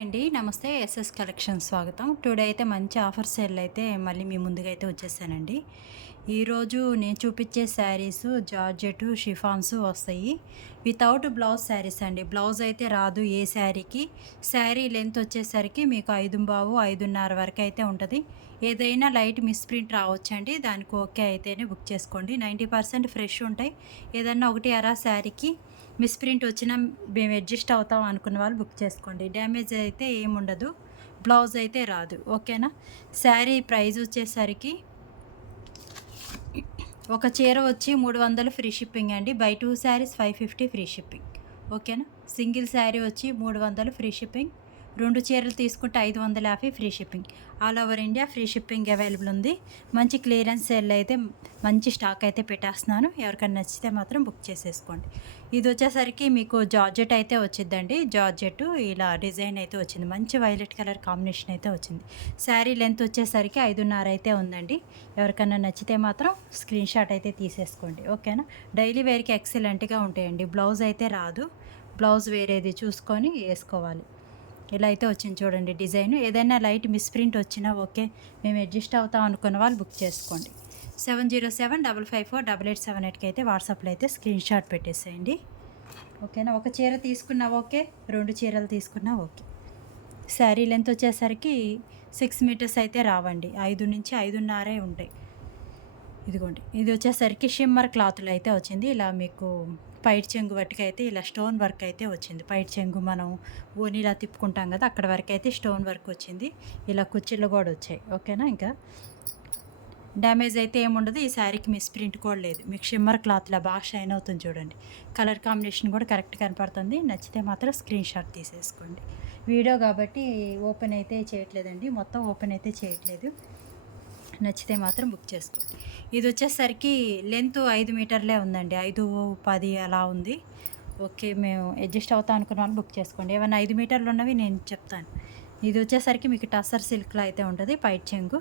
అండి నమస్తే SS collection స్వాగతం. టుడే అయితే మంచి ఆఫర్ సేల్ అయితే మళ్ళీ మీ ముందుగా అయితే వచ్చేసానండి. ఈరోజు నేను చూపించే శారీస్ జార్జెట్ షిఫాన్స్ వస్తాయి. వితౌట్ బ్లౌజ్ శారీస్ అండి. బ్లౌజ్ అయితే రాదు ఏ శారీకి. శారీ లెంత్ వచ్చేసరికి మీకు ఐదు బావు ఐదున్నర వరకు అయితే ఉంటుంది. ఏదైనా లైట్ మిస్ప్రింట్ రావచ్చండి. దానికి ఓకే అయితేనే బుక్ చేసుకోండి. నైంటీ పర్సెంట్ ఫ్రెష్ ఉంటాయి. ఏదన్నా ఒకటి అరా శారీకి మిస్ప్రింట్ వచ్చినా మేము అడ్జస్ట్ అవుతాం అనుకున్న వాళ్ళు బుక్ చేసుకోండి. డ్యామేజ్ అయితే ఏముండదు. బ్లౌజ్ అయితే రాదు. ఓకేనా శారీ ప్రైస్ వచ్చేసరికి ఒక చీర వచ్చి మూడు వందలు ఫ్రీ షిప్పింగ్ అండి. Buy two saris five fifty free shipping. ఓకేనా? సింగిల్ శారీ వచ్చి మూడు వందలు ఫ్రీ షిప్పింగ్. రెండు చీరలు తీసుకుంటే ఐదు వందల యాభై free shipping. All over India free shipping available ఉంది. మంచి క్లియరెన్స్ సేల్ అయితే మంచి స్టాక్ అయితే పెట్టేస్తున్నాను. ఎవరికైనా నచ్చితే మాత్రం బుక్ చేసేసుకోండి. ఇది వచ్చేసరికి మీకు జార్జెట్ అయితే వచ్చిందండి జార్జెట్ ఇలా డిజైన్ అయితే వచ్చింది. మంచి వైలెట్ కలర్ కాంబినేషన్ అయితే వచ్చింది. శారీ లెంత్ వచ్చేసరికి ఐదున్నర అయితే ఉందండి. ఎవరికైనా నచ్చితే మాత్రం స్క్రీన్ షాట్ అయితే తీసేసుకోండి. ఓకేనా? డైలీ వేర్కి ఎక్సలెంట్గా ఉంటాయండి. బ్లౌజ్ అయితే రాదు. బ్లౌజ్ వేరేది చూసుకొని వేసుకోవాలి. ఇలా అయితే వచ్చింది చూడండి డిజైన్. ఏదైనా లైట్ మిస్ప్రింట్ వచ్చినా ఓకే మేము అడ్జస్ట్ అవుతాం అనుకున్న వాళ్ళు బుక్ చేసుకోండి. Seven zero seven double five four double eight seven ఎయిట్కి అయితే వాట్సాప్లో అయితే స్క్రీన్ షాట్ పెట్టేసేయండి. ఓకేనా? ఒక చీర తీసుకున్నా ఓకే రెండు చీరలు తీసుకున్నా ఓకే. శారీ లెంత్ వచ్చేసరికి సిక్స్ మీటర్స్ అయితే రావండి. ఐదు నుంచి ఐదున్నరే ఉంటాయి. ఇదిగోండి ఇది వచ్చేసరికి షిమ్మర్ క్లాత్లో అయితే వచ్చింది. ఇలా మీకు పైట్ చెంగు వరకు అయితే ఇలా స్టోన్ వర్క్ అయితే వచ్చింది. పైట్ చెంగు మనం ఓనిలా తిప్పుకుంటాం కదా అక్కడ వరకు అయితే స్టోన్ వర్క్ వచ్చింది. ఇలా కుర్చీలు కూడా వచ్చాయి. ఓకేనా ఇంకా? డ్యామేజ్ అయితే ఏముండదు ఈ శారీకి మిస్ ప్రింట్ కూడా లేదు. మీకు షిమ్మర్ క్లాత్లా బాగా షైన్ అవుతుంది చూడండి. కలర్ కాంబినేషన్ కూడా కరెక్ట్ కనపడుతుంది. నచ్చితే మాత్రం స్క్రీన్ షాట్ తీసేసుకోండి. వీడియో కాబట్టి ఓపెన్ అయితే చేయట్లేదండి. మొత్తం ఓపెన్ అయితే చేయట్లేదు. నచ్చితే మాత్రం బుక్ చేసుకోండి ఇది వచ్చేసరికి లెంత్ ఐదు మీటర్లే ఉందండి. ఐదు పది అలా ఉంది. ఓకే మేము అడ్జస్ట్ అవుతాం అనుకున్న వాళ్ళు బుక్ చేసుకోండి. ఏమైనా ఐదు మీటర్లు ఉన్నవి నేను చెప్తాను. ఇది వచ్చేసరికి మీకు టసర్ సిల్క్లో అయితే ఉంటుంది పైట్ చెంగు.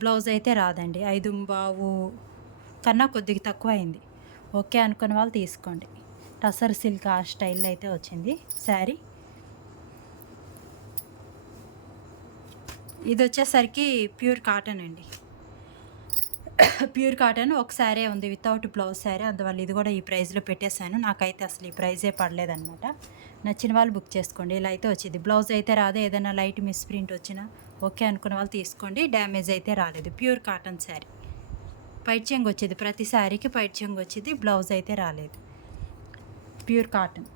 బ్లౌజ్ అయితే రాదండి. ఐదు బావు కన్నా కొద్దిగా తక్కువ అయింది ఓకే అనుకున్న వాళ్ళు తీసుకోండి. టసర్ సిల్క్ ఆ స్టైల్లో అయితే వచ్చింది శారీ. ఇది వచ్చేసరికి ప్యూర్ కాటన్ అండి. ప్యూర్ కాటన్ ఒక శారీ ఉంది వితౌట్ బ్లౌజ్ శారీ. అందువల్ల ఇది కూడా ఈ ప్రైస్లో పెట్టేశాను. నాకైతే అసలు ఈ ప్రైజే పడలేదన్నమాట. నచ్చిన వాళ్ళు బుక్ చేసుకోండి. ఇలా అయితే వచ్చింది. బ్లౌజ్ అయితే రాదు. ఏదైనా లైట్ మిస్ ప్రింట్ వచ్చినా ఓకే అనుకున్న వాళ్ళు తీసుకోండి. డ్యామేజ్ అయితే రాలేదు. Pure cotton sari. పైట్ చెంగు వచ్చేది. ప్రతి శారీకి పైట్ చెంగు వచ్చేది. బ్లౌజ్ అయితే రాలేదు. Pure cotton.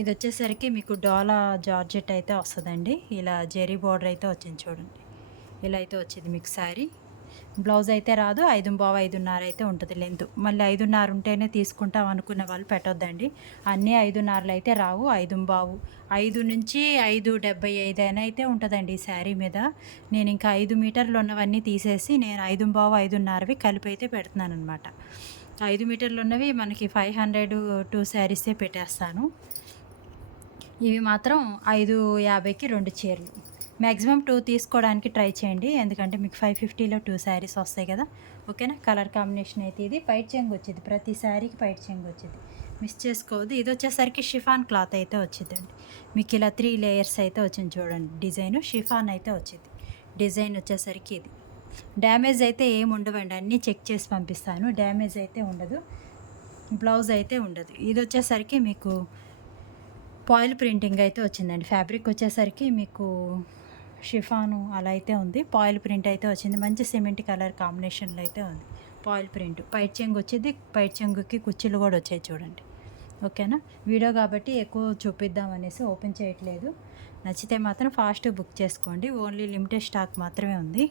ఇది వచ్చేసరికి మీకు డోలా జార్జెట్ అయితే వస్తుందండి. ఇలా జెరీ బార్డర్ అయితే వచ్చింది చూడండి. ఇలా అయితే వచ్చింది మీకు శారీ. బ్లౌజ్ అయితే రాదు ఐదు బావు ఐదున్నర అయితే ఉంటుంది లెంత్. మళ్ళీ ఐదున్నర ఉంటేనే తీసుకుంటాం అనుకున్న వాళ్ళు పెట్టొద్దండి. అన్నీ ఐదున్నరలు అయితే రావు ఐదు బావు. ఐదు నుంచి ఐదు డెబ్బై ఐదు అయినా అయితే ఉంటుందండి ఈ శారీ మీద. నేను ఇంకా ఐదు మీటర్లు ఉన్నవన్నీ తీసేసి నేను ఐదు బావు ఐదున్నరవి కలిపి అయితే పెడుతున్నాను అనమాట ఐదు మీటర్లు ఉన్నవి మనకి ఫైవ్ హండ్రెడ్ టూ శారీసే పెట్టేస్తాను. ఇవి మాత్రం ఐదు యాభైకి రెండు చీరలు. మ్యాక్సిమం టూ తీసుకోవడానికి ట్రై చేయండి. ఎందుకంటే మీకు ఫైవ్ ఫిఫ్టీలో టూ శారీస్ వస్తాయి కదా. ఓకేనా? కలర్ కాంబినేషన్ అయితే ఇది. పైట్ చెంగు వచ్చింది. ప్రతి శారీకి పైట్ చెంగు వచ్చింది. మిస్ చేసుకోవద్దు. ఇది వచ్చేసరికి షిఫాన్ క్లాత్ అయితే వచ్చిందండి. మీకు ఇలా త్రీ లేయర్స్ అయితే వచ్చింది చూడండి. డిజైన్ షిఫాన్ అయితే వచ్చింది. డిజైన్ వచ్చేసరికి ఇది. డ్యామేజ్ అయితే ఏమి ఉండవండి. అన్నీ చెక్ చేసి పంపిస్తాను. డ్యామేజ్ అయితే ఉండదు. బ్లౌజ్ అయితే ఉండదు. ఇది వచ్చేసరికి మీకు పాయిల్ ప్రింటింగ్ అయితే వచ్చిందండి. ఫ్యాబ్రిక్ వచ్చేసరికి మీకు షిఫాను అలా అయితే ఉంది. పాయిల్ ప్రింట్ అయితే వచ్చింది. మంచి సిమెంట్ కలర్ కాంబినేషన్లో అయితే ఉంది. Foil print. పైట్ చెంగు వచ్చేది. పైట్ చెంగుకి కుర్చీలు కూడా వచ్చాయి చూడండి. ఓకేనా? వీడియో కాబట్టి ఎక్కువ చూపిద్దాం అనేసి ఓపెన్ చేయట్లేదు. నచ్చితే మాత్రం ఫాస్ట్ బుక్ చేసుకోండి. ఓన్లీ లిమిటెడ్ స్టాక్ మాత్రమే ఉంది.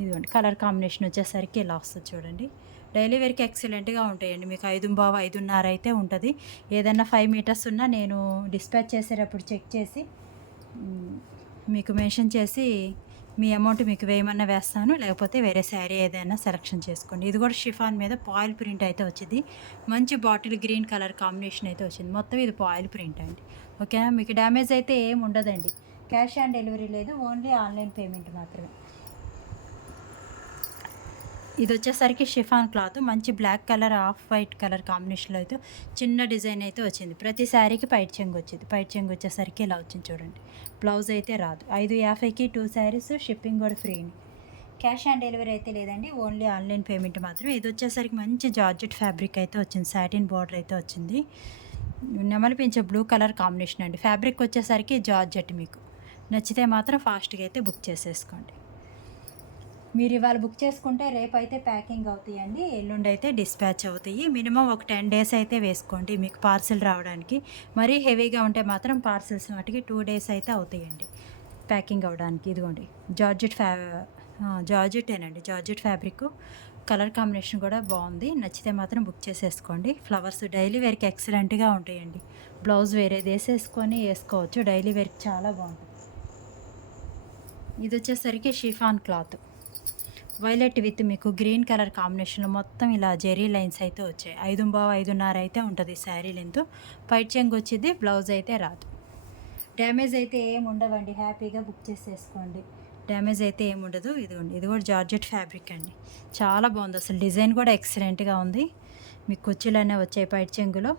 ఇదిగోండి. కలర్ కాంబినేషన్ వచ్చేసరికి ఇలా వస్తుంది చూడండి. డైలీ వేర్కి ఎక్సలెంట్గా ఉంటాయండి. మీకు ఐదు బావ ఐదున్నర అయితే ఉంటుంది. ఏదైనా ఫైవ్ మీటర్స్ ఉన్నా నేను డిస్పాచ్ చేసేటప్పుడు చెక్ చేసి మీకు మెన్షన్ చేసి మీ అమౌంట్ మీకు వేయమన్నా వేస్తాను లేకపోతే వేరే శారీ ఏదైనా సెలెక్షన్ చేసుకోండి. ఇది కూడా షిఫాన్ మీద పాయిల్ ప్రింట్ అయితే వచ్చింది. మంచి బాటిల్ గ్రీన్ కలర్ కాంబినేషన్ అయితే వచ్చింది. మొత్తం ఇది పాయిల్ ప్రింట్ అండి. ఓకేనా? మీకు డ్యామేజ్ అయితే ఏమి ఉండదండి. క్యాష్ ఆన్ డెలివరీ లేదు ఓన్లీ ఆన్లైన్ పేమెంట్ మాత్రమే. ఇది వచ్చేసరికి షిఫాన్ క్లాత్. మంచి black colour off white colour కాంబినేషన్లో అయితే చిన్న డిజైన్ అయితే వచ్చింది. ప్రతి శారీకి పైట్ చెంగు వచ్చింది. పైట్ చెంగు వచ్చేసరికి ఇలా వచ్చింది చూడండి. బ్లౌజ్ అయితే రాదు. ఐదు యాభైకి టూ శారీస్ షిప్పింగ్ కూడా ఫ్రీ క్యాష్ ఆన్ డెలివరీ అయితే లేదండి. ఓన్లీ ఆన్లైన్ పేమెంట్ మాత్రమే. ఇది వచ్చేసరికి మంచి జార్జెట్ ఫ్యాబ్రిక్ అయితే వచ్చింది. సాటిన్ బార్డర్ అయితే వచ్చింది. నెమలిపించే బ్లూ కలర్ కాంబినేషన్ అండి. ఫ్యాబ్రిక్ వచ్చేసరికి జార్జెట్ మీకు. నచ్చితే మాత్రం ఫాస్ట్గా అయితే బుక్ చేసేసుకోండి. మీరు ఇవాళ బుక్ చేసుకుంటే రేపు అయితే ప్యాకింగ్ అవుతాయండి. ఎల్లుండి అయితే డిస్పాచ్ అవుతాయి. మినిమం ఒక టెన్ డేస్ అయితే వేసుకోండి మీకు పార్సిల్ రావడానికి. మరీ హెవీగా ఉంటే మాత్రం పార్సిల్స్ వాటికి టూ డేస్ అయితే అవుతాయండి. ప్యాకింగ్ అవ్వడానికి ఇదిగోండి. జార్జెట్ ఫ్యా జార్జెటేనండి జార్జెట్ ఫ్యాబ్రిక్. కలర్ కాంబినేషన్ కూడా బాగుంది. నచ్చితే మాత్రం బుక్ చేసేసుకోండి. ఫ్లవర్స్ డైలీ వేర్కి ఎక్సలెంట్గా ఉంటాయండి. బ్లౌజ్ వేరేది వేసేసుకొని వేసుకోవచ్చు. డైలీ వేర్కి చాలా బాగుంటుంది. ఇది వచ్చేసరికి షిఫాన్ క్లాత్. వైలెట్ విత్ మీకు గ్రీన్ కలర్ కాంబినేషన్లో మొత్తం ఇలా జెరీ లైన్స్ అయితే వచ్చాయి. ఐదు బావ ఐదున్నర అయితే ఉంటుంది శారీ లెంత్. పైట్ చెంగు వచ్చింది బ్లౌజ్ అయితే రాదు. డ్యామేజ్ అయితే ఏం ఉండవండి హ్యాపీగా బుక్ చేసేసుకోండి. డ్యామేజ్ అయితే ఏమి ఉండదు. ఇదిగోండి ఇది కూడా జార్జెట్ ఫ్యాబ్రిక్ అండి. చాలా బాగుంది అసలు డిజైన్ కూడా ఎక్సలెంట్గా ఉంది. మీకు కుర్చీలనే వచ్చాయి పైట్ చెంగులో.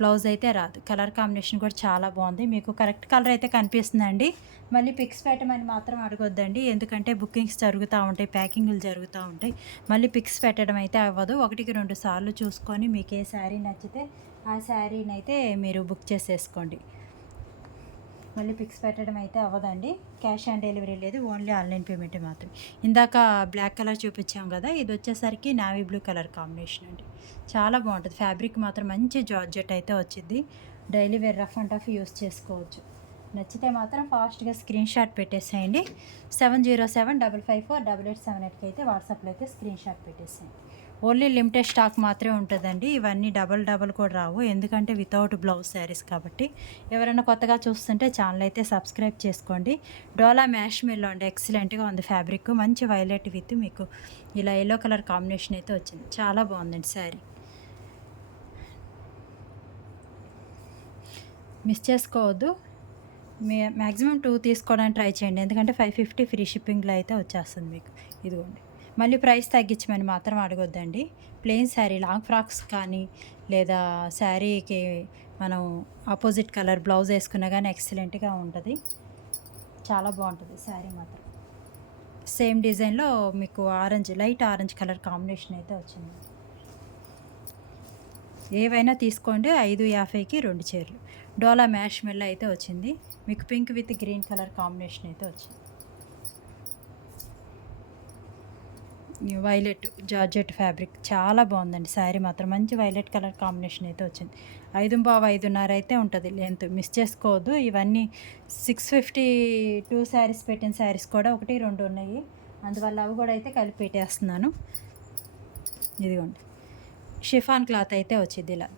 బ్లౌజ్ అయితే రాదు. కలర్ కాంబినేషన్ కూడా చాలా బాగుంది. మీకు కరెక్ట్ కలర్ అయితే కనిపిస్తుందండి. మళ్ళీ పిక్స్ పెట్టమని మాత్రం అడగొద్దండి. ఎందుకంటే బుకింగ్స్ జరుగుతూ ఉంటాయి ప్యాకింగ్లు జరుగుతూ ఉంటాయి. మళ్ళీ పిక్స్ పెట్టడం అయితే అవ్వదు. ఒకటికి రెండు సార్లు చూసుకొని మీకు ఏ శారీ నచ్చితే ఆ శారీని అయితే మీరు బుక్ చేసేసుకోండి. మళ్ళీ పిక్స్ పెట్టడం అయితే అవ్వదండి. క్యాష్ ఆన్ డెలివరీ లేదు ఓన్లీ ఆన్లైన్ పేమెంట్ మాత్రమే. ఇందాక బ్లాక్ కలర్ చూపించాం కదా ఇది వచ్చేసరికి నావీ బ్లూ కలర్ కాంబినేషన్ అండి. చాలా బాగుంటుంది. ఫ్యాబ్రిక్ మాత్రం మంచి జార్జెట్ అయితే వచ్చింది. Daily wear rough and tough use చేసుకోవచ్చు. నచ్చితే మాత్రం ఫాస్ట్గా స్క్రీన్ షాట్ పెట్టేసేయండి. Seven zero seven double five four double eight seven ఎయిట్కి అయితే వాట్సాప్లో అయితే స్క్రీన్ షాట్ పెట్టేసేయండి. ఓన్లీ లిమిటెడ్ స్టాక్ మాత్రమే ఉంటుందండి. ఇవన్నీ డబల్ డబల్ కూడా రావు. ఎందుకంటే వితౌట్ బ్లౌజ్ శారీస్ కాబట్టి. ఎవరైనా కొత్తగా చూస్తుంటే ఛానల్ అయితే సబ్స్క్రైబ్ చేసుకోండి. డోలా మ్యాష్ మిల్లో అండి. ఎక్సలెంట్గా ఉంది ఫ్యాబ్రిక్. మంచి వైలెట్ విత్ మీకు ఇలా ఎల్లో కలర్ కాంబినేషన్ అయితే వచ్చింది. చాలా బాగుందండి శారీ మిస్ చేసుకోవద్దు. మీ మ్యాక్సిమం టూ తీసుకోవడానికి ట్రై చేయండి. ఎందుకంటే ఫైవ్ ఫిఫ్టీ ఫ్రీ షిప్పింగ్లో అయితే వచ్చేస్తుంది మీకు. ఇదిగోండి. మళ్ళీ ప్రైస్ తగ్గించమని మాత్రం అడగొద్దండి. ప్లెయిన్ శారీ లాంగ్ ఫ్రాక్స్ కానీ లేదా శారీకి మనం ఆపోజిట్ కలర్ బ్లౌజ్ వేసుకున్నా కానీ ఎక్సలెంట్గా ఉంటుంది. చాలా బాగుంటుంది శారీ మాత్రం. సేమ్ డిజైన్లో మీకు orange light orange colour combination అయితే వచ్చింది. ఏవైనా తీసుకోండి ఐదు యాభైకి రెండు చీరలు. డోలా మ్యాష్ మెల్ల అయితే వచ్చింది. మీకు pink with green colour combination అయితే వచ్చింది. వైలెట్ జార్జెట్ ఫ్యాబ్రిక్ చాలా బాగుందండి. శారీ మాత్రం మంచి వైలెట్ కలర్ కాంబినేషన్ అయితే వచ్చింది. ఐదు బావ ఐదున్నర అయితే ఉంటుంది లెంత్. మిస్ చేసుకోవద్దు. ఇవన్నీ సిక్స్ ఫిఫ్టీ టూ శారీస్ పెట్టిన శారీస్ కూడా ఒకటి రెండు ఉన్నాయి. అందువల్ల అవి కూడా అయితే కలిపి పెట్టేస్తున్నాను. ఇదిగోండి. షిఫాన్ క్లాత్ అయితే వచ్చింది ఇలా.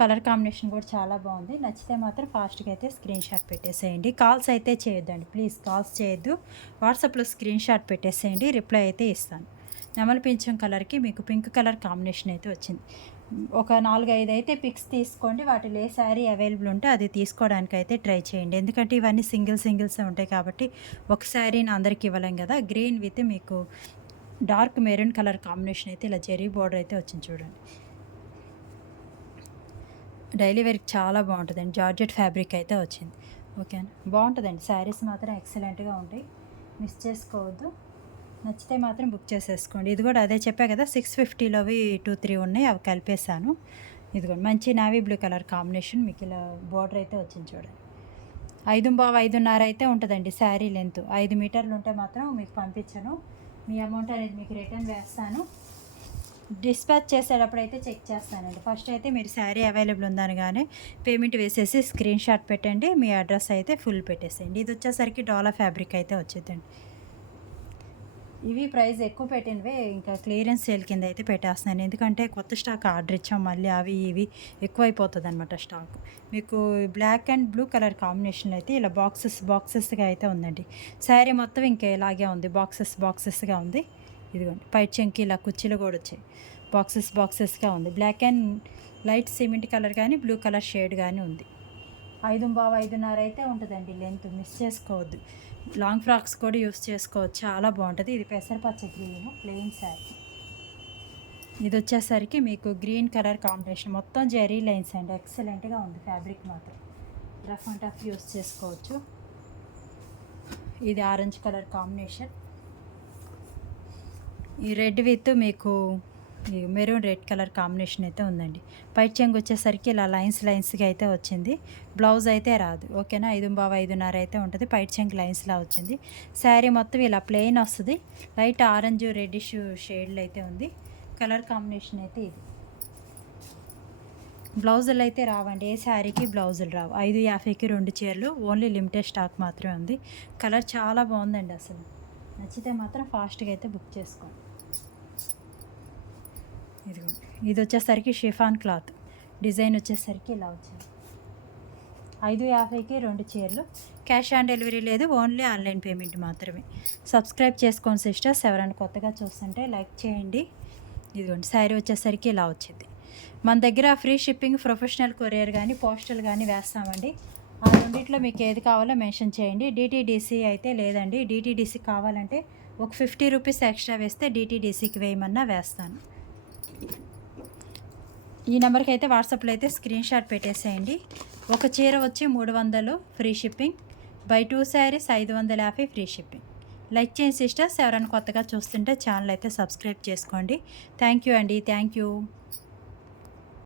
కలర్ కాంబినేషన్ కూడా చాలా బాగుంది. నచ్చితే మాత్రం ఫాస్ట్గా అయితే స్క్రీన్ షాట్ పెట్టేసేయండి. కాల్స్ అయితే చేయొద్దండి. ప్లీజ్ కాల్స్ చేయొద్దు. వాట్సాప్లో స్క్రీన్ షాట్ పెట్టేసేయండి. రిప్లై అయితే ఇస్తాను. నెమలి పింఛం కలర్కి మీకు పింక్ కలర్ కాంబినేషన్ అయితే వచ్చింది. ఒక నాలుగు ఐదు అయితే పిక్స్ తీసుకోండి. వాటిలో ఏ శారీ అవైలబుల్ ఉంటే అది తీసుకోవడానికి అయితే ట్రై చేయండి. ఎందుకంటే ఇవన్నీ సింగిల్ సింగిల్స్ ఉంటాయి కాబట్టి ఒక శారీని అందరికి ఇవ్వలేం కదా. గ్రీన్ విత్ మీకు డార్క్ మెరూన్ కలర్ కాంబినేషన్ అయితే ఇలా జెరీ బార్డర్ అయితే వచ్చింది చూడండి. డైలీ వేర్కి చాలా బాగుంటుందండి జార్జెట్ ఫ్యాబ్రిక్ అయితే వచ్చింది. ఓకేనా బాగుంటుందండి. శారీస్ మాత్రం ఎక్సలెంట్గా ఉంటాయి. మిస్ చేసుకోవద్దు. నచ్చితే మాత్రం బుక్ చేసేసుకోండి. ఇది కూడా అదే చెప్పా కదా సిక్స్ ఫిఫ్టీలోవి టూ త్రీ ఉన్నాయి. అవి కలిపేశాను. ఇదిగోండి. మంచి నావీ బ్లూ కలర్ కాంబినేషన్. మీకు ఇలా బార్డర్ అయితే వచ్చింది చూడండి. ఐదు బావ ఐదున్నర అయితే ఉంటుందండి శారీ లెంత్. ఐదు మీటర్లు ఉంటే మాత్రం మీకు పంపించను. మీ అమౌంట్ అనేది మీకు రిటర్న్ వేస్తాను. డిస్పాచ్ చేసేటప్పుడు అయితే చెక్ చేస్తానండి. ఫస్ట్ అయితే మీరు శారీ అవైలబుల్ ఉందనగానే పేమెంట్ వేసేసి స్క్రీన్ షాట్ పెట్టండి. మీ అడ్రస్ అయితే ఫుల్ పెట్టేసేయండి. ఇది వచ్చేసరికి డోలా ఫ్యాబ్రిక్ అయితే వచ్చేదండి. ఇవి ప్రైస్ ఎక్కువ పెట్టినవే ఇంకా క్లియరెన్స్ సేల్ కింద అయితే పెట్టేస్తున్నాను. ఎందుకంటే కొత్త స్టాక్ ఆర్డర్ ఇచ్చాం మళ్ళీ అవి ఇవి ఎక్కువైపోతుంది అనమాట స్టాక్. మీకు బ్లాక్ అండ్ బ్లూ కలర్ కాంబినేషన్లో అయితే ఇలా బాక్సెస్ బాక్సెస్గా అయితే ఉందండి. శారీ మొత్తం ఇంకా ఇలాగే ఉంది బాక్సెస్ బాక్సెస్గా ఉంది. ఇదిగోండి పైట్ చెంకి ఇలా కుర్చీలు కూడా వచ్చాయి. బాక్సెస్ బాక్సెస్గా ఉంది. Black and light cement colour కానీ బ్లూ కలర్ షేడ్ కానీ ఉంది. ఐదు బావ ఐదున్నర అయితే ఉంటుందండి లెంత్. మిస్ చేసుకోవద్దు. లాంగ్ ఫ్రాక్స్ కూడా యూస్ చేసుకోవచ్చు. చాలా బాగుంటుంది. ఇది పెసరపచ్చ గ్రీన్ ప్లెయిన్ శారీ. ఇది వచ్చేసరికి మీకు గ్రీన్ కలర్ కాంబినేషన్. మొత్తం జెరీ లైన్స్ అండి. ఎక్సలెంట్గా ఉంది ఫ్యాబ్రిక్ మాత్రం. రఫ్ అండ్ టఫ్ యూస్ చేసుకోవచ్చు. ఇది ఆరెంజ్ కలర్ కాంబినేషన్. ఈ రెడ్ విత్ మీకు మెరూన్ రెడ్ కలర్ కాంబినేషన్ అయితే ఉందండి. పైట్ చెంగు వచ్చేసరికి ఇలా లైన్స్ లైన్స్గా అయితే వచ్చింది. బ్లౌజ్ అయితే రాదు. ఓకేనా? ఐదు బావ ఐదున్నర అయితే ఉంటుంది. పైట్ చెంగు లైన్స్లా వచ్చింది. శారీ మొత్తం ఇలా ప్లెయిన్ వస్తుంది. లైట్ ఆరెంజ్ రెడ్డిష్ షేడ్లు అయితే ఉంది. కలర్ కాంబినేషన్ అయితే ఇది. బ్లౌజులు అయితే రావండి. ఏ శారీకి బ్లౌజులు రావు. ఐదు యాభైకి రెండు చీరలు. ఓన్లీ లిమిటెడ్ స్టాక్ మాత్రమే ఉంది. కలర్ చాలా బాగుందండి అసలు. నచ్చితే మాత్రం ఫాస్ట్గా అయితే బుక్ చేసుకోండి. ఇదిగోండి ఇది వచ్చేసరికి షిఫాన్ క్లాత్. డిజైన్ వచ్చేసరికి ఇలా వచ్చింది. ఐదు యాభైకి రెండు చీరలు. క్యాష్ ఆన్ డెలివరీ లేదు ఓన్లీ ఆన్లైన్ పేమెంట్ మాత్రమే. సబ్స్క్రైబ్ చేసుకోండి సిస్టర్స్ ఎవరైనా కొత్తగా చూస్తుంటే లైక్ చేయండి. ఇదిగోండి శారీ వచ్చేసరికి ఇలా వచ్చింది. మన దగ్గర ఫ్రీ షిప్పింగ్ ప్రొఫెషనల్ కొరియర్ కానీ పోస్టల్ కానీ వేస్తామండి. ఆ రెండిట్లో మీకు ఏది కావాలో మెన్షన్ చేయండి. డిటీడీసీ అయితే లేదండి. డిటీడీసీ కావాలంటే ఒక ఫిఫ్టీ రూపీస్ ఎక్స్ట్రా వేస్తే డిటీడీసీకి వేయమన్నా వేస్తాను. ఈ నెంబర్కి అయితే వాట్సాప్లో అయితే స్క్రీన్ షాట్ పెట్టేసేయండి. ఒక చీర వచ్చి మూడు వందలు free shipping. Buy two saris ఐదు వందల యాభై ఫ్రీ షిప్పింగ్. లైక్ చేయండి సిస్టర్స్ ఎవరైనా కొత్తగా చూస్తుంటే ఛానల్ అయితే సబ్స్క్రైబ్ చేసుకోండి. థ్యాంక్ యూ అండి. Thank you